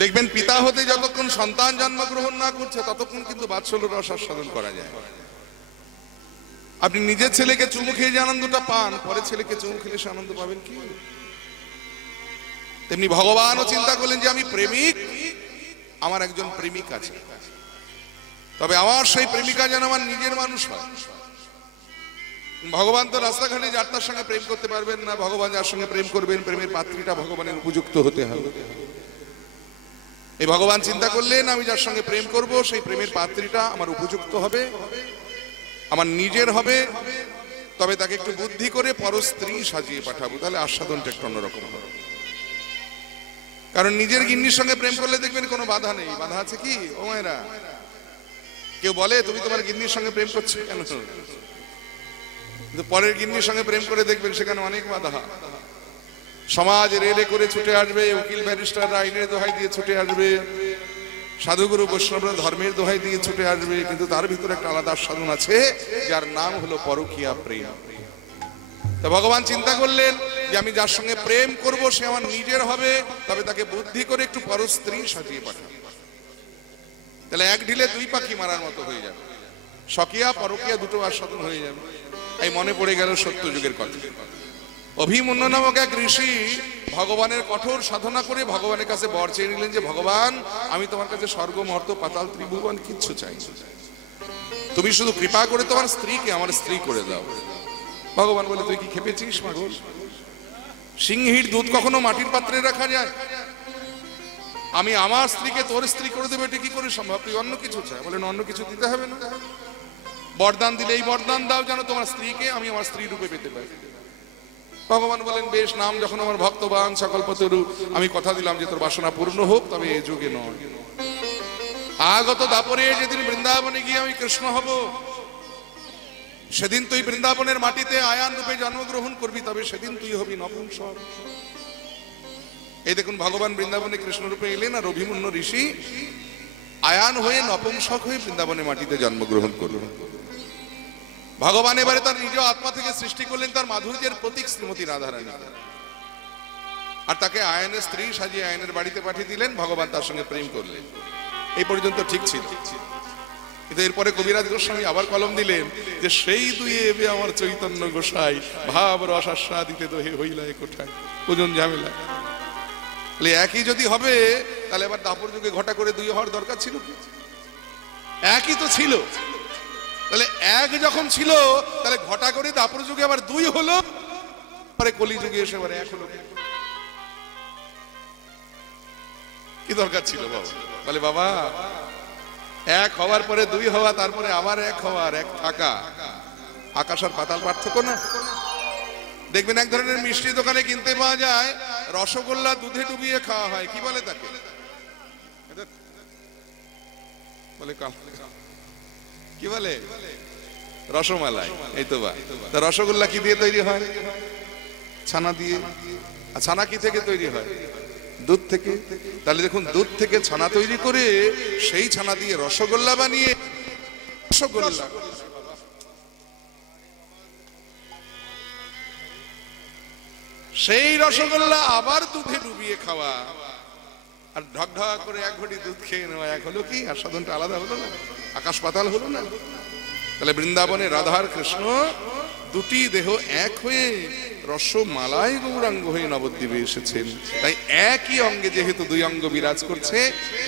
দেখবেন পিতা হতে যতক্ষণ সন্তান জন্মগ্রহণ না করছে ততক্ষণ কিন্তু বাৎসল্য রস আস্বাদন করা যায়। আপনি নিজের ছেলেকে চুমু খেয়ে যে আনন্দটা পান, পরে ছেলেকে চুমু খেলে সে আনন্দ পাবেন কি? তেমনি ভগবানও চিন্তা করলেন যে আমি প্রেমিক, আমার একজন প্রেমিক আছে, তবে আমার সেই প্রেমিকা যেন আমার নিজের মানুষ হয়। ভগবান তো রাস্তাঘাটে যার তার সঙ্গে প্রেম করতে পারবেন না। ভগবান যার সঙ্গে প্রেম করবেন, প্রেমের পাত্রীটা ভগবানের উপযুক্ত হতে হবে। এই ভগবান চিন্তা করলেন আমি যার সঙ্গে প্রেম করব সেই প্রেমের পাত্রীটা আমার উপযুক্ত হবে, আমার নিজের হবে, তবে তাকে একটু বুদ্ধি করে পরস্ত্রী সাজিয়ে পাঠাবো, তাহলে আস্বাদনটা একটু অন্যরকম হবে। কারণ নিজের গিন্নির সঙ্গে প্রেম করলে দেখবেন কোনো বাধা নেই। বাধা আছে কি ও মায়েরা? কেউ বলে তুমি তোমার গিন্নির সঙ্গে প্রেম করছো কেন? কিন্তু পরের গিন্নির সঙ্গে প্রেম করে দেখবেন সেখানে অনেক বাধা। সমাজ রেলে করে ছুটে আসবে, উকিল ব্যারিস্টাররা আইনের দোহাই দিয়ে ছুটে আসবে, সাধুগুরু বৈষ্ণবরা ধর্মের দোহাই দিয়ে ছুটে আসবে, কিন্তু তার ভিতরে একটা আলাদা সাধন আছে যার নাম হলো পরকীয়া প্রেম। তা ভগবান চিন্তা করলেন যে আমি যার সঙ্গে প্রেম করব সে আমার নিজের হবে, তবে তাকে বুদ্ধি করে একটু পরস্ত্রী সাজিয়ে পাঠাবো, তাহলে এক ঢিলে দুই পাখি মারার মতো হয়ে যাবে, স্বকীয়া পরকীয়া দুটো আস্বাদন হয়ে যাবে। এই মনে পড়ে গেল সত্য যুগের কথা। অভিমন্যু নামক এক ঋষি ভগবানের কঠোর সাধনা করে ভগবানের কাছে বর চেয়ে নিলেন যে ভগবান আমি তোমার কাছে স্বর্গ মর্ত পাতাল ত্রিভুবন কিচ্ছু চাই, তুমি শুধু কৃপা করে তোমার স্ত্রীকে আমার স্ত্রী করে দাও। ভগবান বলে তুই কি খেপেছিস পাগল? সিংহীর দুধ কখনো মাটির পাত্রে রাখা যায়? আমি আমার স্ত্রীকে তোর স্ত্রী করে দেবো এটা কি করে সম্ভব? তুই অন্য কিছু চাই। বলেন অন্য কিছু দিতে হবে না, বরদান দিলে এই বরদান দাও যেন তোমার স্ত্রীকে আমি আমার স্ত্রী রূপে পেতে পারি। ভগবান বলেন বেশ, নাম যখন আমার ভক্তবান সকল পতরু, আমি কথা দিলাম যে তোর বাসনা পূর্ণ হোক, তবে এ যুগে নয়, আগত দাপরে যেদিন বৃন্দাবনে গিয়ে আমি কৃষ্ণ হব সেদিন তুই বৃন্দাবনের মাটিতে আয়ান রূপে জন্মগ্রহণ করবি, তবে সেদিন তুই হবি নপুংসক। এই দেখুন ভগবান বৃন্দাবনে কৃষ্ণ রূপে এলেন আর অভিমন্যু ঋষি আয়ান হয়ে নপুংসক হয়ে বৃন্দাবনের মাটিতে জন্মগ্রহণ করলেন। ভগবান এবারে তার নিজ আত্মা থেকে সৃষ্টি করলেন তার মাধুর্যের প্রতীক শ্রীমতী রাধারানী, আর তাকে আয়নের স্ত্রী সাজিয়ে আয়নের বাড়িতে পাঠিয়ে দিলেন। ভগবান তার সঙ্গে প্রেম করলেন। এই পর্যন্ত ঠিক ছিল, কিন্তু এরপরে কবিরাজ গোস্বামী আবার কলম দিলেন যে সেই দুয়ে এবে আমার চৈতন্য গোসাই, ভাব রস আস্বাদিতে দোহে হইলায় কোঠায়। ওজন ঝামেলা একই যদি হবে তাহলে এবার দাপর যুগে ঘটা করে দুই হওয়ার দরকার ছিল কি? একই তো ছিল, তাহলে এক যখন ছিল তাহলে ঘটা করে দাপর যুগে আবার দুই হলো, পরে কলি যুগে এসে আবার এক হলো। কি দরকার ছিল বাবা? বলে বাবা এক হওয়ার পরে দুই হওয়া, তারপরে আবার এক হওয়ার, এক থাকা, আকাশ আর পাতাল পার্থক্য না? দেখবেন এক ধরনের মিষ্টি দোকানে কিনতে পাওয়া যায় রসগোল্লা দুধে ডুবিয়ে খাওয়া হয়, কি বলে তাকে? বলে কি বলে? রসমালাই। এই তো বা রসগোল্লা কি দিয়ে তৈরি হয়? ছানা দিয়ে। আর ছানা কি থেকে তৈরি হয়? দুধ থেকে। তাহলে দেখুন দুধ থেকে ছানা তৈরি করে সেই ছানা দিয়ে রসগোল্লা বানিয়ে, রসগোল্লা সেই রসগোল্লা আবার দুধে ডুবিয়ে খাওয়া, আর ঢক ঢক করে এক ঘটি দুধ খেয়ে নেওয়া, এক হলো কি? আর সাধনটা আলাদা হলো না? আকাশ পাতাল হলো না? তাহলে বৃন্দাবনে রাধার কৃষ্ণ দুটি দেহ এক হয়ে রসমালাই গৌরাঙ্গ হয়ে নবদ্বীপে এসেছেন। তাই একই অঙ্গে যেহেতু দুই অঙ্গ বিরাজ করছে,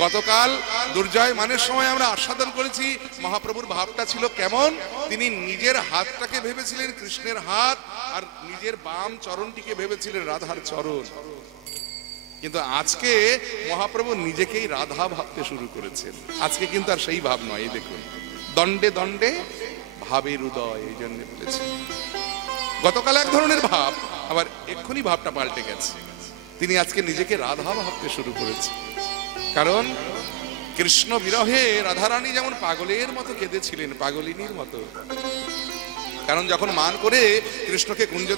গতকাল দুর্জয় মানের সময় আমরা আস্বাদন করেছি মহাপ্রভুর ভাবটা ছিল কেমন। তিনি নিজের হাতটাকে ভেবেছিলেন কৃষ্ণের হাত, আর নিজের বাম চরণটিকে ভেবেছিলেন রাধার চরণ। কিন্তু আজকে মহাপ্রভু নিজেকেই রাধা ভাবতে শুরু করেছেন। আজকে কিন্তু আর সেই ভাব নয়। এই দেখুন দণ্ডে দণ্ডে ভাবের উদয়, এই জন্য বলেছে। গতকাল এক ধরনের ভাব, আবার এক্ষুনি ভাবটা পাল্টে গেছে। তিনি আজকে নিজেকে রাধা ভাবতে শুরু করেছে। কারণ কৃষ্ণ বিরহে রাধারানী যেমন পাগলের মতো কেঁদেছিলেন, পাগলিনীর মতো। কারণ যখন মান করে কৃষ্ণকে কুঞ্জ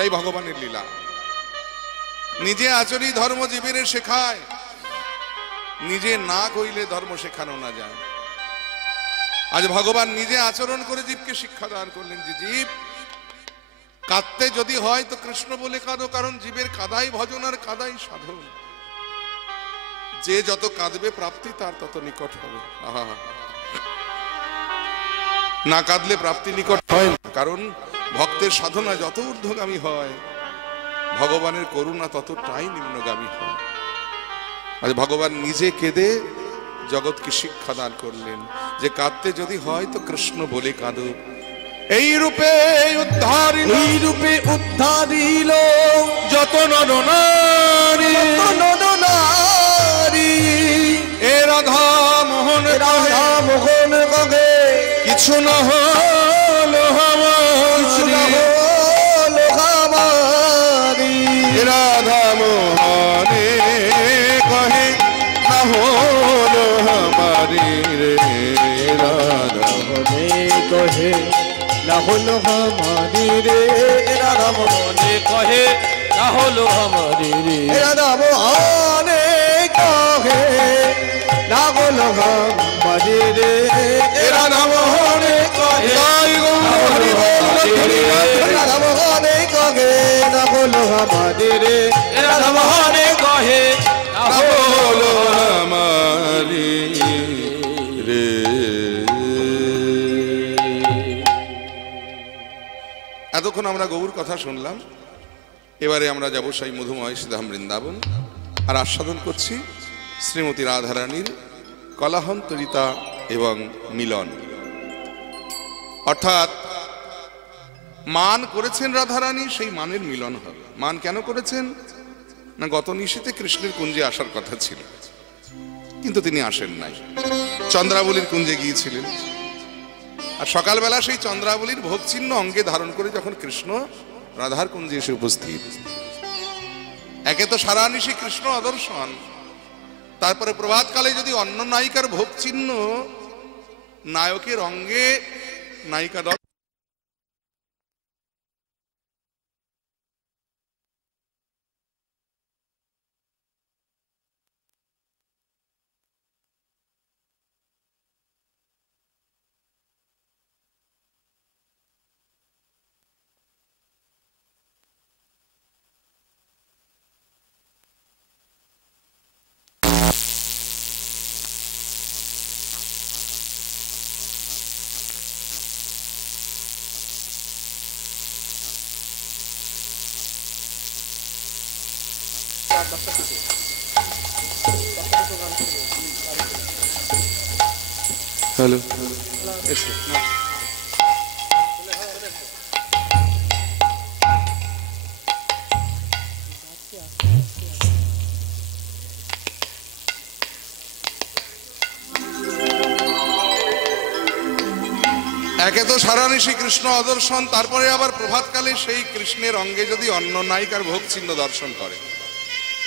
এটাই ভগবানের লীলা। নিজে আচরি ধর্ম জীবের শেখায়, নিজে না কইলে ধর্ম শেখানো না যায়। আজ ভগবান নিজে আচরণ করে জীবকে শিক্ষা দান করলেন যে জীব কাঁদতে যদি হয় তো কৃষ্ণ বলে কাঁদো, কারণ জীবের কাদাই ভজন আর কাদাই সাধন। যে যত কাঁদবে প্রাপ্তি তার তত নিকট হবে। না কাঁদলে প্রাপ্তি নিকট হয় না, কারণ ভক্তের সাধনা যত ঊর্ধ্বগামী হয় ভগবানের করুণা ততটাই নিম্নগামী হয়। আজ ভগবান নিজে কেঁদে জগৎকে শিক্ষা দান করলেন যে কাঁদতে যদি হয় তো কৃষ্ণ বলে কাঁদো। এই রূপে উদ্ধারিল যত নরনারী, এ রাধা মোহন কহে কিছু না হলো আমারি, রাধা মোহনে কহে না হলো আমারি রে, রাধা মোহনে কহে না হলো আমারি রে, রাধা মোহনে কহে না হলো আমারি রে, রাধা মোহনে কহে না হলো আমারি রে, রাধা মোহনে কহে রাধা মোহনে কহে না হলো আমারি রে, রাধা মোহনে কহে না হলো আমারি রে। এতক্ষণ আমরা গৌর কথা শুনলাম, এবারে আমরা যাব সেই মধুময় শ্রীধাম বৃন্দাবন আর আস্বাদন করছি শ্রীমতী রাধারানীর কলাহন্তরিতা এবং মিলন। অর্থাৎ মান করেছেন রাধারানী, সেই মানের মিলন হবে। মান কেন করেছেন না, গত নিশীতে কৃষ্ণের কুঞ্জে আসার কথা ছিল কিন্তু তিনি আসেন নাই, চন্দ্রাবলীর কুঞ্জে গিয়েছিলেন। আর সকালবেলা সেই চন্দ্রাবলীর ভোগ চিহ্ন অঙ্গে ধারণ করে যখন কৃষ্ণ রাধার কুঞ্জে এসে উপস্থিত, একে তো সারা নিশি কৃষ্ণ আদর্শন, তারপরে প্রভাতকালে যদি অন্য নায়িকার ভোগ চিহ্ন নায়কের অঙ্গে নায়িকা হ্যালো একে তো সারা নিশি কৃষ্ণ অদর্শন, তারপরে আবার প্রভাতকালে সেই কৃষ্ণের অঙ্গে যদি অন্য নায়িকার ভোগ চিহ্ন দর্শন করে,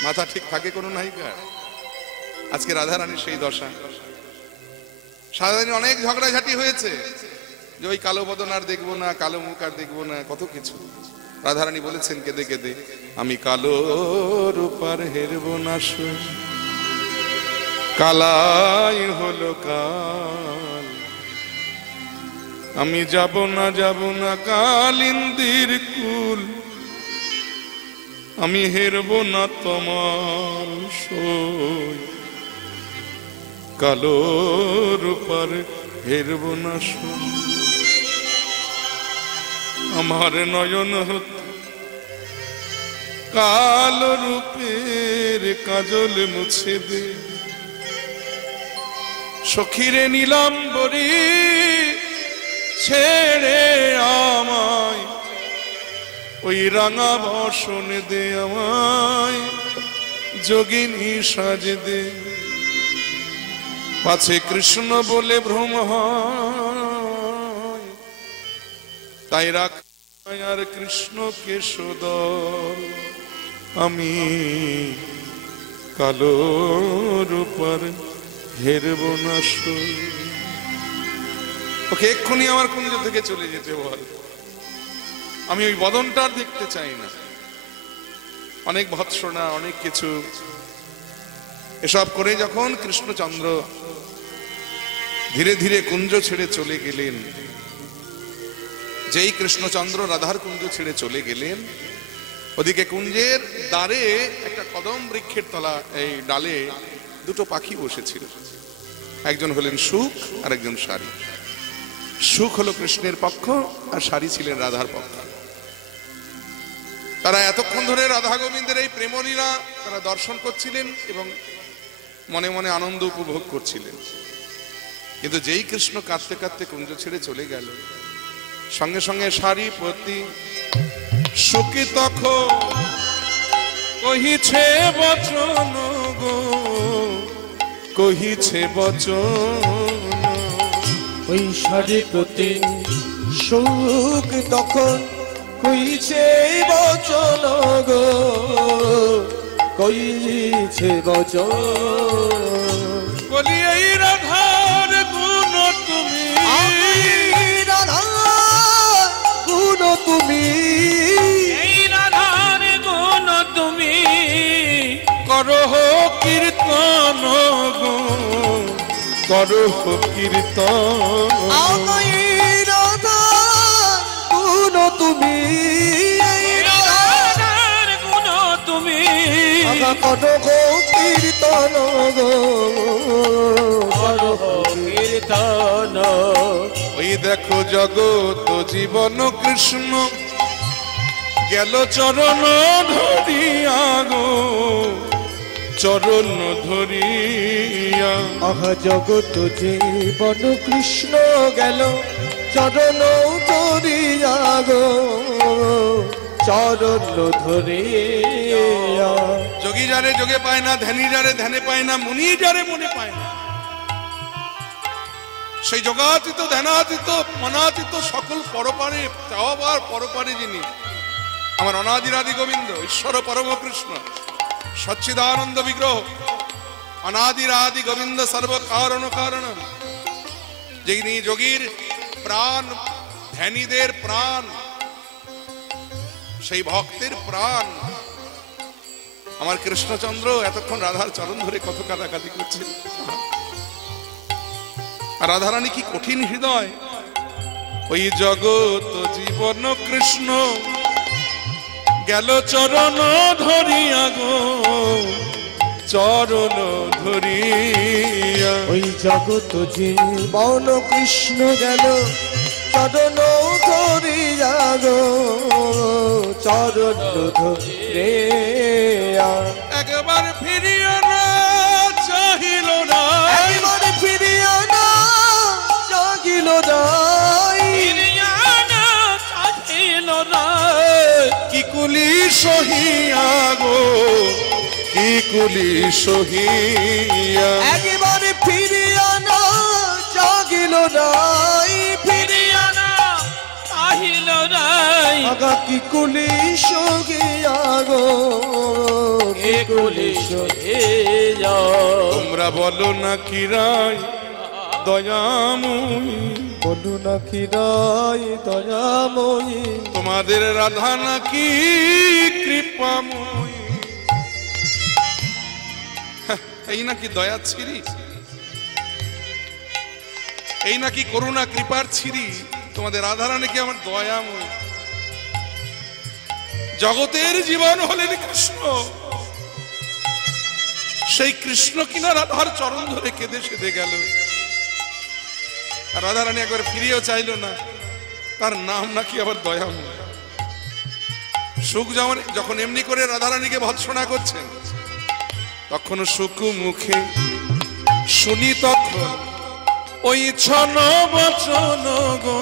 মাথা ঠিক থাকে কোনো নায়িকা? আজকে রাধারানীর সেই দশা। সারাদিন অনেক ঝগড়াঝাটি হয়েছে যে ওই কালো বদন আর দেখবো না, কালো মুখ আর দেখবো না, কত কিছু। রাধারানী বলেছেন কেঁদে কেঁদে, আমি কালো রূপার হেরবো না সুর, কালাই হলো কাল, আমি যাব না কালিন্দির কুল, আমি হেরবো না তোমার সই, কালো রূপার হেরবো না সই। আমার নয়ন হতে কালো রূপের কাজল মুছে দে, সখীরে নীলাম্বরী ছেড়ে আমায় ওই রাঙা বসন দে, আমায় যোগিনী সাজ দে, পাছে কৃষ্ণ বলে ভ্রম হয়, তাই রাখ আর কৃষ্ণকে সদল, আমি কালো রূপার হেরবো না সই। ওকে এক্ষুনি আমার কুঞ্জ থেকে চলে যেতে বল। আমি ওই বদনটা আর দেখতে চাই না। অনেক ভৎসনা, অনেক কিছু এসব করে যখন কৃষ্ণচন্দ্র ধীরে ধীরে কুঞ্জ ছেড়ে চলে গেলেন, যেই কৃষ্ণচন্দ্র রাধার কুঞ্জ ছেড়ে চলে গেলেন, ওদিকে কুঞ্জের দ্বারে একটা কদম বৃক্ষের তলা এই ডালে দুটো পাখি বসেছিল। একজন হলেন সুখ আর একজন সারি। সুখ হলো কৃষ্ণের পক্ষ আর সারি ছিলেন রাধার পক্ষ। তারা এতক্ষণ ধরে রাধা গোবিন্দের এই প্রেমলীলা তারা দর্শন করছিলেন এবং মনে মনে আনন্দ উপভোগ করছিলেন। কিন্তু যেই কৃষ্ণ কাঁদতে কাঁদতে কুঞ্জ ছেড়ে চলে গেল, সঙ্গে সঙ্গে সারি প্রতি সুখী তখন কহিছে বচন গো, কহিছে বচন। ওই সারি প্রতি সুখ তখন কইছে বচন গো, কইছে বচন। বলি এই রাধার গুণ তুমি, রাধার গুণ তুমি, এই রাধার গুণ তুমি করহ কীর্তন গো, করহ কীর্তন। আমায় রাধার গুণ তুমি, রাধার গুণ তুমি করহ কীর্তন গো, করহ কীর্তন। ওই দেখো জগৎ জীবন কৃষ্ণ গেল চরণ ধরিয়া গো, চরণ ধরিয়া। আহা জগৎ জীবন কৃষ্ণ গেল চরণ ধরিয়া গো, চরণ ধরিয়া। যোগী যারে যোগে পায় না, ধ্যানী যারে ধ্যানে পায় না, মুনি যারে মনে পায় না, সেই যোগাতীত ধ্যানাতীত মনাতীত সকল পরপারে চাওয়াবার পরপারে যিনি আমার অনাদিরাদি গোবিন্দ, ঈশ্বর পরম কৃষ্ণ, সচ্চিদানন্দ বিগ্রহ, অনাদিরাদি গোবিন্দ সর্ব কারণ কারণ, যিনি যোগীর প্রাণ, ধ্যানীদের প্রাণ, সেই ভক্তের প্রাণ আমার কৃষ্ণচন্দ্র এতক্ষণ রাধার চরণ ধরে কত কাঁদাকাটি করছে। আর রাধারানী কি কঠিন হৃদয়। ওই জগৎ জীবন কৃষ্ণ গেল চরণ ধরিয়া গো, চরণ ধরিয়া। ওই জগৎ জীবন কৃষ্ণ গেল চরণ ধরিয়া গো, চরণ ধরিয়া। একবার ফিরিয়া না চাহিল না, একবার ফিরিয়া না চাহিল না, ফিরিয়ানা চাহিল না। কি কুলি সহিয়া গো, কি কুলি সহিয়া। একবার ফিরিয়া না চাহিল নাই, ফিরিয়ানা চাহিল নাই। আগা কি কুলি সহিয়া গো, কি কুলি সহিয়া। তোমরা বলো না কি রায় দয়াময়ী, বলো না কি রায় দয়াময়ী, তোমাদের রাধা নাকি কৃপাময়ী। এই নাকি দয়া ছিরি, এই নাকি করুণা কৃপার ছিরি, তোমাদের রাধারা নাকি আমার দয়াময়ী। জগতের জীবন হলেন কৃষ্ণ, সেই কৃষ্ণ কিনা রাধার চরণ ধরে কেঁদে সেদে গেল। আর রাধারানী একবার ফিরিয়েও চাইল না, তার নাম নাকি আবার দয়াময়। সুখ যখন এমনি করে রাধারানীকে ভৎসনা করছেন, তখন সুখ মুখে শুনি তখন ওই ছন্ন বচন গো,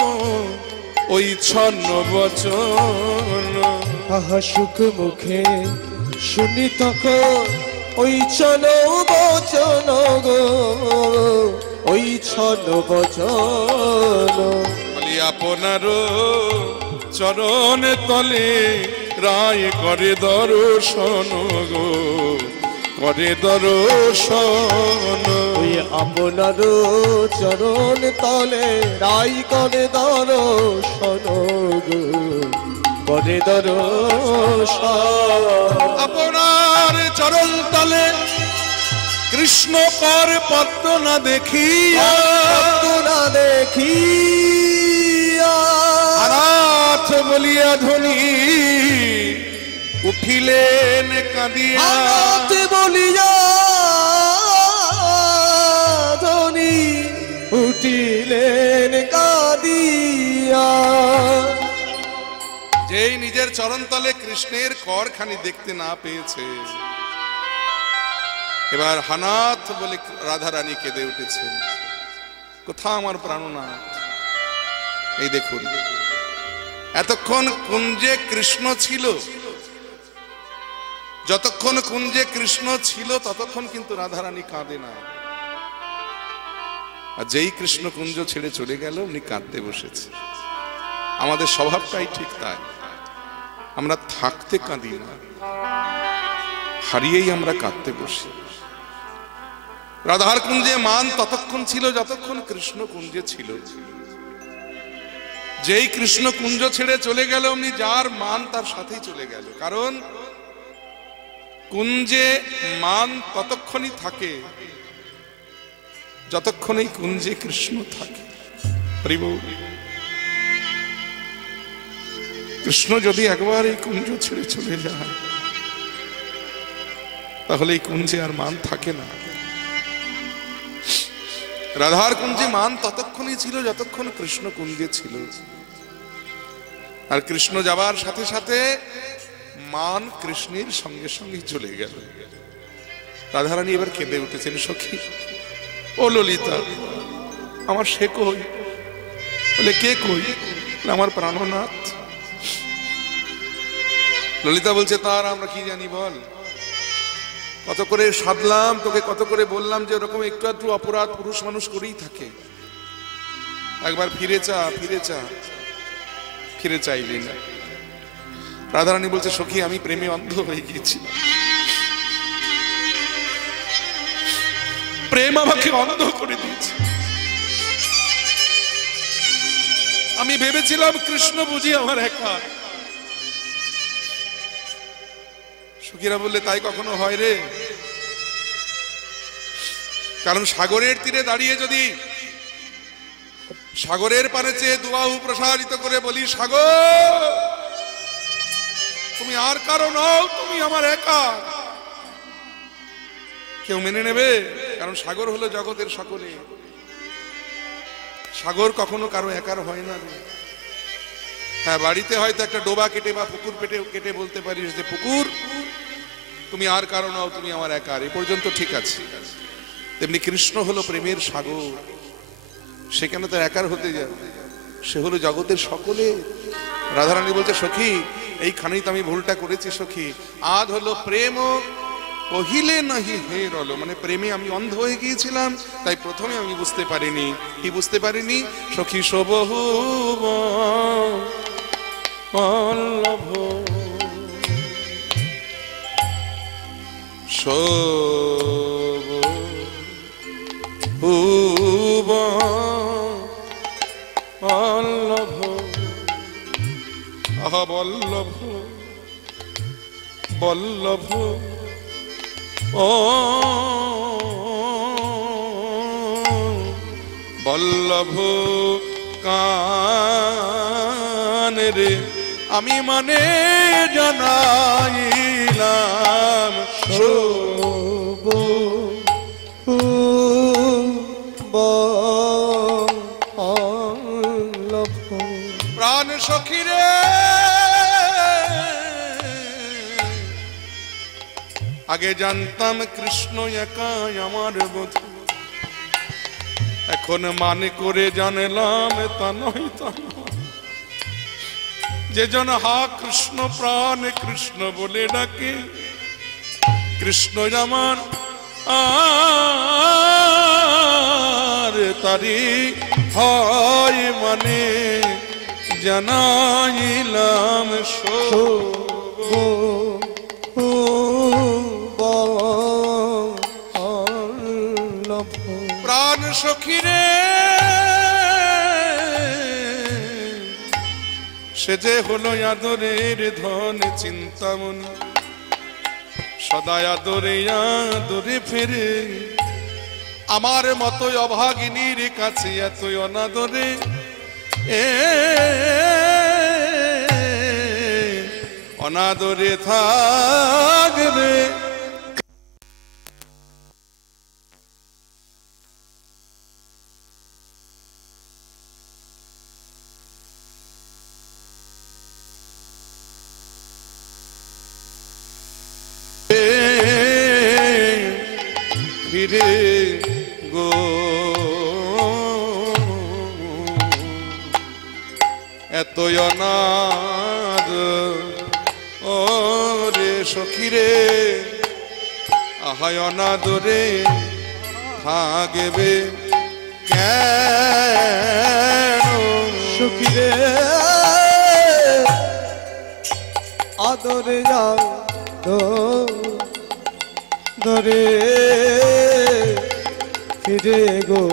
ওই ছন্ন বচন। আহা সুখ মুখে শুনি তখন ওই ছন বচন গো, ওই ছন বচন। বলি আপনার চরণ তলে রায় করে দর্শন গো, করে দর্শন। ওই আপনার চরণ তলে রাই করে দর্শন গো, করে দর্শন। আপনার চরণ তলে কৃষ্ণ কর পদ্ম না দেখিয়া, না দেখিয়া অনাথ বলিয়া ধ্বনি উঠিলেন কাঁদিয়া, অনাথ বলিয়া ধ্বনি উঠিলেন কাঁদিয়া। যেই নিজের চরণ তলে কৃষ্ণের করখানি দেখতে না পেয়েছে, এবার হানাথ বলে রাধা রানী কেঁদে উঠেছেন, কোথা আমার প্রাণনাথ। এই দেখুন, এতক্ষণ কুঞ্জে কৃষ্ণ ছিল, যতক্ষণ কুঞ্জে কৃষ্ণ ছিল ততক্ষণ কিন্তু রাধা রানী কাঁদে না, আর যেই কৃষ্ণ কুঞ্জ ছেড়ে চলে গেল উনি কাঁদতে বসেছে। আমাদের স্বভাবটাই ঠিক তাই, আমরা থাকতে কাঁদি না, হারিয়েই আমরা কাঁদতে বসি। রাধার কুঞ্জে মান ততক্ষণ ছিল যতক্ষণ কৃষ্ণ কুঞ্জে ছিল, যেই কৃষ্ণ কুঞ্জ ছেড়ে চলে গেল উনি যার মান তার সাথেই চলে গেল। কারণ কুঞ্জে মান ততক্ষণই থাকে যতক্ষণ এই কুঞ্জে কৃষ্ণ থাকে। কৃষ্ণ যদি একবার এই কুঞ্জ ছেড়ে চলে যায় তাহলে এই কুঞ্জে আর মান থাকে না। রাধার কুঞ্জে মান ততক্ষণই ছিল যতক্ষণ কৃষ্ণ কুঞ্জে ছিল, আর কৃষ্ণ যাবার সাথে সাথে মান কৃষ্ণের সঙ্গে সঙ্গে চলে গেল। রাধারানী এবার কেঁদে উঠেছেন, সখী ও ললিতা, আমার সে কই? বলে কে কই? আমার প্রাণনাথ। ললিতা বলছে, তার আমরা কি জানি বল, কত করে সাধলাম তোকে, কত করে বললাম যে ওরকম একটু একটু অপরাধ পুরুষ মানুষ করেই থাকে, একবার ফিরে চা, ফিরে চা, ফিরে চাইলি না। রাধারানী বলছে, সখী আমি প্রেমে অন্ধ হয়ে গিয়েছি, প্রেম আমাকে অন্ধ করে দিয়েছে। আমি ভেবেছিলাম কৃষ্ণ বুঝি আমার একা। সখীরা বললে, তাই কখনো হয় রে? কারণ সাগরের তীরে দাঁড়িয়ে যদি সাগরের পানে চেয়ে দুবাহু প্রসারিত করে বলি, সাগর তুমি আর কারো নও, তুমি আমার একা, কেউ মেনে নেবে? কারণ সাগর হলো জগতের সকলে, সাগর কখনো কারো একার হয় না। হ্যাঁ, বাড়িতে হয়তো একটা ডোবা কেটে বা পুকুর কেটে বলতে পারিস যে পুকুর তুমি আর কারো নও, তুমি আমার একার, এ পর্যন্ত ঠিক আছে। তেমনি কৃষ্ণ হলো প্রেমের সাগর, সে কেন তার একার হতে যাবে? সে হলো জগতের সকলে। রাধারানী বলছে, সখী এইখানেই তো আমি ভুলটা করেছি সখী, আজ হলো প্রেম কহিলে নাহি হে রল, মানে প্রেমে আমি অন্ধ হয়ে গিয়েছিলাম, তাই প্রথমে আমি বুঝতে পারিনি। কি বুঝতে পারিনি? সখী সবহু বল্লভ সবহু বল্লভ, আহা বল্লভ বল্লভ ও বল্লভ কানে রে আমি মানে জানাইলাম প্রাণ সখী রে, আগে জানতাম কৃষ্ণ একাই আমার বধূ, এখন মানে করে জানলাম তা নয়, তা নয়। যে জন হা কৃষ্ণ প্রাণ কৃষ্ণ বলে ডাকে, কৃষ্ণ আমার আর তারি হয় মানে জানাইলাম প্রাণ সখী রে, সে যে হলো আদরের ধন চিন্তামণি, সদা আদরে আদরে ফেরে, আমার মতো অভাগিনীর কাছে এত অনাদরে অনাদরে থাকবে। ফিরে গো এত অনাদ ওরে সখীরে, আহায় অনাদরে থাকবে কেন সখীরে আদরে যাও ধরে ফিরে গো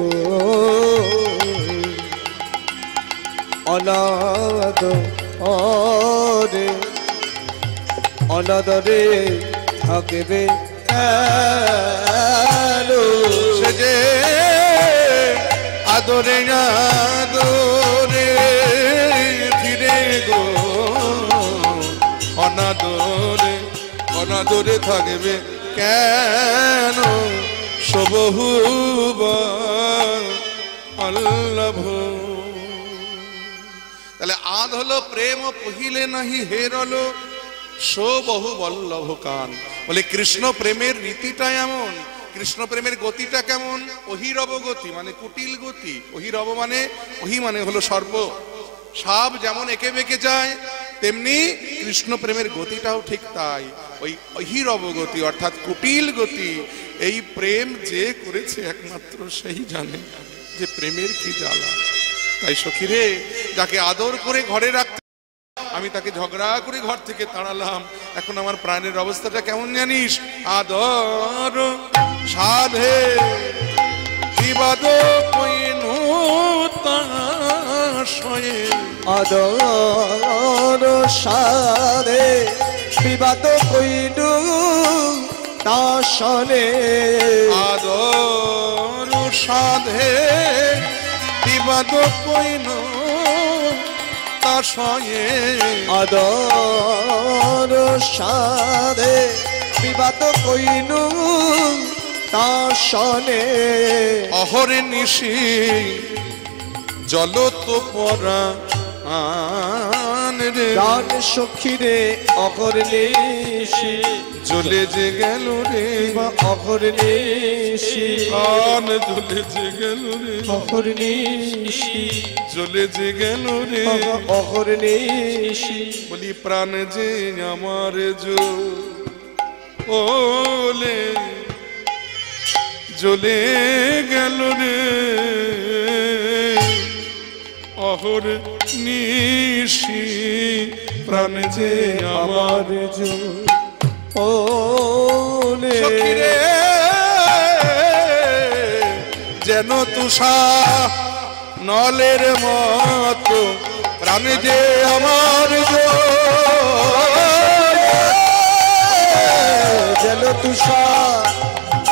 অনাদ ওরে অনাদরে থাকবে কেন সে যে আদরে আদরে ফিরে গো অনাদরে অনাদরে থাকবে কেন সবহুব অল্লভ। তাহলে আদ হলো প্রেম পহিলে নাহি হেরলো সো বহু বল্লভ কান। বলে কৃষ্ণ প্রেমের রীতিটা এমন, কৃষ্ণ প্রেমের গতিটা কেমন? অহিরব গতি মানে কুটিল গতি। অহিরব মানে অহি মানে হলো সর্ব, সাপ যেমন একে বেঁকে যায় তেমনি কৃষ্ণ প্রেমের গতিটাও ঠিক তাই, ওই অহিরব গতি অর্থাৎ কুটিল গতি। এই প্রেম যে করেছে একমাত্র সেই জানে যে প্রেমের কি জ্বালা। তাই সখীরে, যাকে আদর করে ঘরে রাখতে আমি তাকে ঝগড়া করে ঘর থেকে তাড়ালাম, এখন আমার প্রাণের অবস্থাটা কেমন জানিস? আদর সাধে বিবাদ কইনু তাশয়ে, আদর সাধে বিবাদ কইনু তাশনে, আদর সাধে বিবাদ কইনু তাশয়ে, আদর সাধে বিবাদ কইনু তাশনে, অহরে নিশি জলত পরা রে প্রাণ সখীরে অগরনিশি জ্বলে যে গেল রে, অগরনিশি প্রাণ জ্বলে যে গেল রে, অগরনিশি জ্বলে যে গেল রে, অগরনিশি বলি প্রাণ যে আমার ওলে জ্বলে গেল রে, অহর নিশি প্রাণ যে আমার ওলে সখীরে, যেন তুষা নলের মতো প্রাণ যে আমার যেন তুষা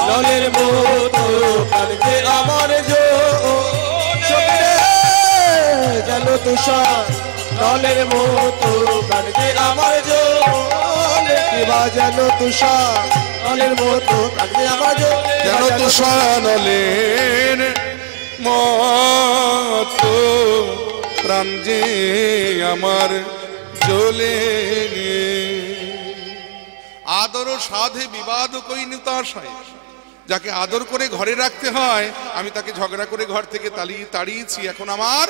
নলের মতো প্রাণ যে আমার যেন তুষা নলের মতো প্রাণ যে আমার কিবা যেন তুষা নলের মতো প্রাণ যে আমার যেন তুষা নলের মতো প্রাণ যে আমার জ্বলে। আদর সাধে বিবাদ কইনু তাশয়ে, যাকে আদর করে ঘরে রাখতে হয় আমি তাকে ঝগড়া করে ঘর থেকে তাড়িয়েছি, এখন আমার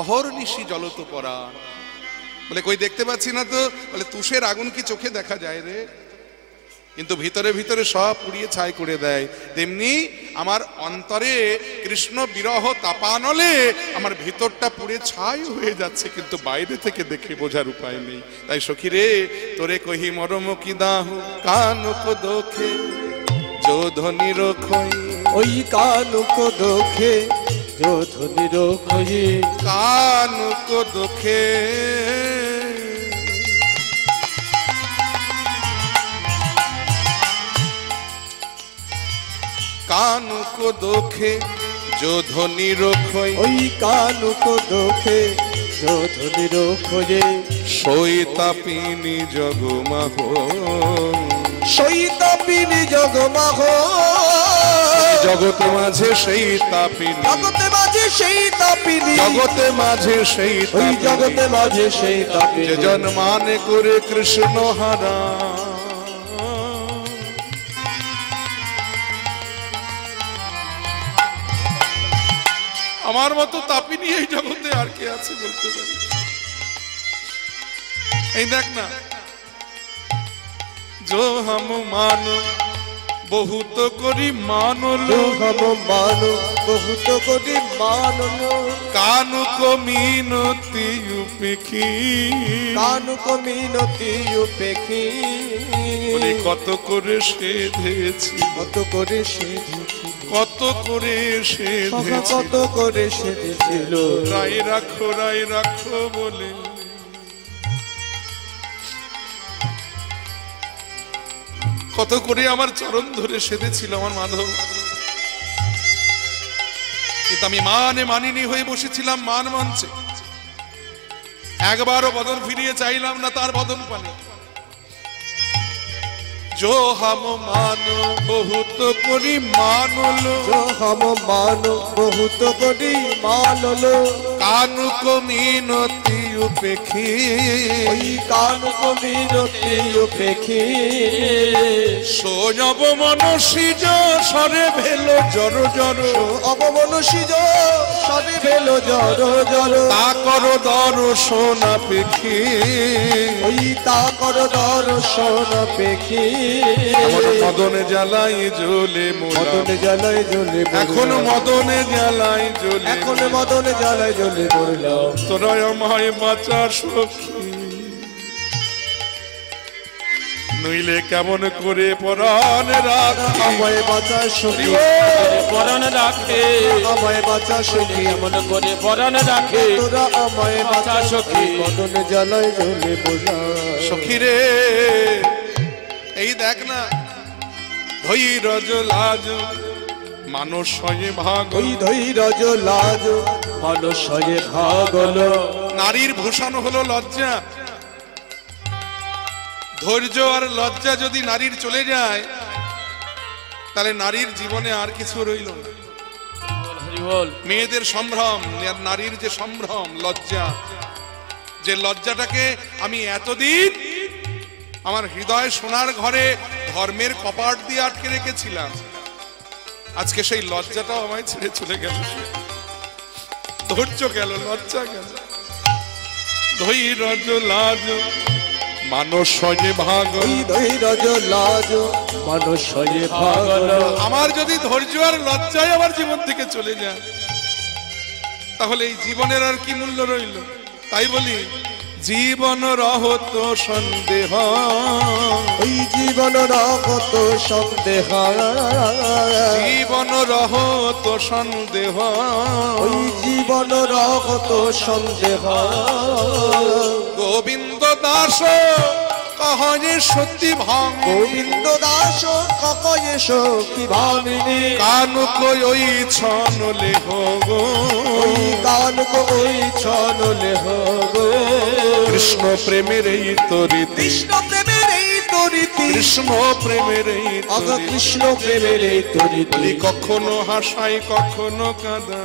অহর্নিশি জ্বলত পরা। বলে কই দেখতে পাচ্ছি না তো, বলে তুষের আগুন কি চোখে দেখা যায় রে? কিন্তু ভিতরে ভিতরে সব পুড়িয়ে ছাই করে দেয়। তেমনি আমার অন্তরে কৃষ্ণ বিরহ তাপানলে আমার ভিতরটা পুড়ে ছাই হয়ে যাচ্ছে, কিন্তু বাইরে থেকে দেখে বোঝার উপায় নেই। তাই সখীরে, তোরে কহি মরম কি দাহ কানক দোখে যোধনি রখই, ওই কানুক দোখে যোধনির খোঁজে কানুক দুঃখে কানুক দুঃখে যোধনির খোঁজে ওই কানুক দুঃখে যোধনির খোঁজে সৈতাপিনী জগমাহ সৈতাপিনী জগমাহ জগতে মাঝে সেই তাপিনী জগতে মাঝে সেই তাপিনী জগতে মাঝে সেই ওই জগতে মাঝে সেই যে তাপিনী জন্মানে করে কৃষ্ণ হারা আমার মতো তাপিনী এই জগতে আর কে আছে বলতে পারি? এই দেখ না, जो हम मान बहुत करी मानलो हम मानो बहुत करी मानलो कानुक मिनती उपेखी कानुक मिनती उपेखी বলে কত করে সেধেছি কত করে সেধেছি কত করে সেধেছি কত করে সেধেছিল রাই রাখো বলে কত করে আমার চরণ ধরে সেধেছিল আমার মাধব, কিন্তু আমি মানিনি হয়ে বসেছিলাম মান মঞ্চে। একবারও বদন ফিরিয়ে চাইলাম না তার বদন পানে। जो हम मानो बहुत करी मानलो जो हम मानो बहुत करी मानलो कानुक मिनती उपेखी कानुक मिनती उपेखी सोजब मनसिज सरे भेलो जर जर অবমনসিজ সবে ভেলো জর জর তা করো দর্শন পেখি ওই তা কর দর্শন পেখি মদনে জ্বালাই জ্বলে মদনে জ্বালায় জ্বলে এখন মদনে জ্বালাই জ্বলে এখন মদনে জ্বালায় জ্বলে পড়লাম তোরা আমায় বাঁচা সখী নইলে কেমন করে পরাণ রাখি আমায় বাঁচা সখী পরাণ রাখে আমায় বাঁচা সখী এমন করে পরাণ রাখে তোরা আমায় বাঁচা সখী মদনে জ্বালায় জ্বলে পড়লাম সখী রে এই দেখ না ধৈর্য লাজ মানুষ হয়ে ভাগ ওই ধৈর্য লাজ মানুষ হয়ে ভাগল নারীর ভূষণ হলো লজ্জা। ধৈর্য আর লজ্জা যদি নারীর চলে যায় তাহলে নারীর জীবনে আর কিছু রইল না। মেয়েদের সম্ভ্রম, নারীর যে সম্ভ্রম লজ্জা, যে লজ্জাটাকে আমি এতদিন আমার হৃদয় সোনার ঘরে ধর্মের কপাট দিয়ে আটকে রেখেছিলাম, আজকে সেই লজ্জাটাও আমায় ছেড়ে চলে গেল। ধৈর্য গেল, লজ্জা গেল। ধৈর্য লাজ মানুষ হয়ে ভাগ ওই ধৈর্য লাজ মানুষ হয়ে ভাগল আমার যদি ধৈর্য আর লজ্জায় আমার জীবন থেকে চলে যায় তাহলে এই জীবনের আর কি মূল্য রইল? তাই বলি জীবন রহত সন্দেহ ওই জীবন রহত সন্দেহ জীবন রহত সন্দেহ ওই জীবন রহত সন্দেহ গোবিন্দ দাস কহে সত্যি ভাঙ গোবিন্দ দাস কয়ে সখী ভামিনী কানুক ওই ছনলে গো ওই কানুক ওই ছনলে গো কৃষ্ণ প্রেমের এই তরিতে কৃষ্ণ প্রেমের এই তরিতি কৃষ্ণ প্রেমের এই আগ কৃষ্ণ প্রেমের এই তরিতি কখনো হাসাই কখনো কাঁদা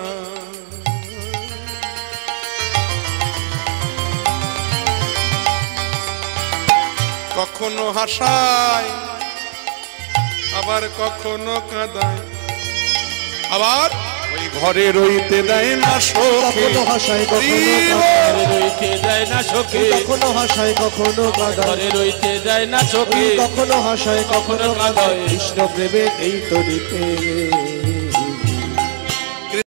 কখনো হাসায় আবার কখনো কাঁদায় আবার ওই ঘরে রইতে দেয় না সখী কখনো হাসায় কখনো ঘরে রইতে দেয় না সখী কখনো হাসায় কখনো কাঁদায় ঘরে রইতে দেয় না সখী কখনো হাসায় কখনো কাঁদায় কৃষ্ণ প্রেমের এই তরিতে